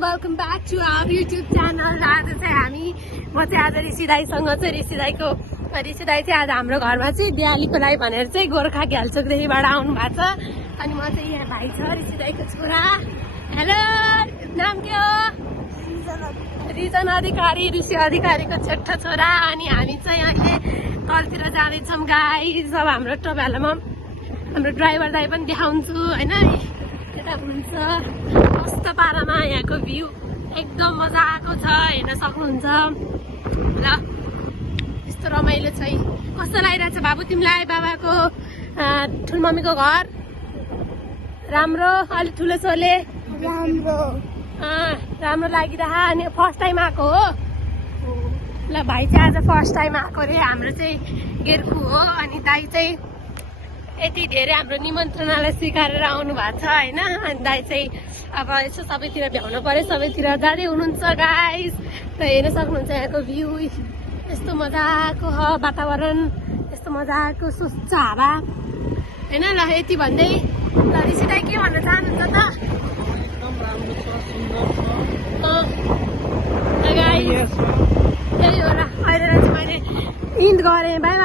Welcome back to our YouTube channel. आज चाहिँ म चाहिँ आज ऋषि दाईसँग चाहिँ ऋषि दाई चाहिँ आज हाम्रो घरमा चाहिँ दिवालीको लागि भनेर चाहिँ गोर्खा घ्यालचोकदेखिबाट आउनु भएको छ। अनि म चाहिँ यहाँ भाइ छ ऋषि दाईको छोरा। हेलो, नाम के हो? रिजन अधिकारी, ऋषि अधिकारीको छोटो छोरा। अनि हामी चाहिँ अहिले तलतिर जाँदैछौँ गाइस। अब हाम्रो टोभालामा हाम्रो ड्राइभर दाई पनि देखाउँछु होइन। यता हुन्छ कस्तो पारामा यहाँको भ्यू एकदम मजाको छ, हेर्न सक्नुहुन्छ ल। यस्तो रमाइलो छ। कस्तो लागिरहेछ बाबु तिमीलाई बाबाको ठुलमम्मीको घर? राम्रो? अलिक ठुलो छोले? राम्रो लागिरह। अनि फर्स्ट टाइम आएको हो ल। भाइ चाहिँ आज फर्स्ट टाइम आएको रे। हाम्रो चाहिँ गेर्खु हो। अनि दाई चाहिँ यति धेरै हाम्रो निमन्त्रणालाई स्वीकारेर आउनु भएको छ होइन। अनि दाई चाहिँ अब यसो सबैतिर भ्याउनु पर्यो, सबैतिर जाँदै हुनुहुन्छ गाइस। त हेर्न सक्नुहुन्छ यहाँको भ्यू यस्तो मजाको वातावरण, यस्तो मजाको स्वच्छ हावा होइन। ल यति भन्दै ल ऋषि दाई के भन्न चाहनुहुन्छ त? गाइस त्यही हो र। अहिले चाहिँ मैले इन्ड गरेँ। बाई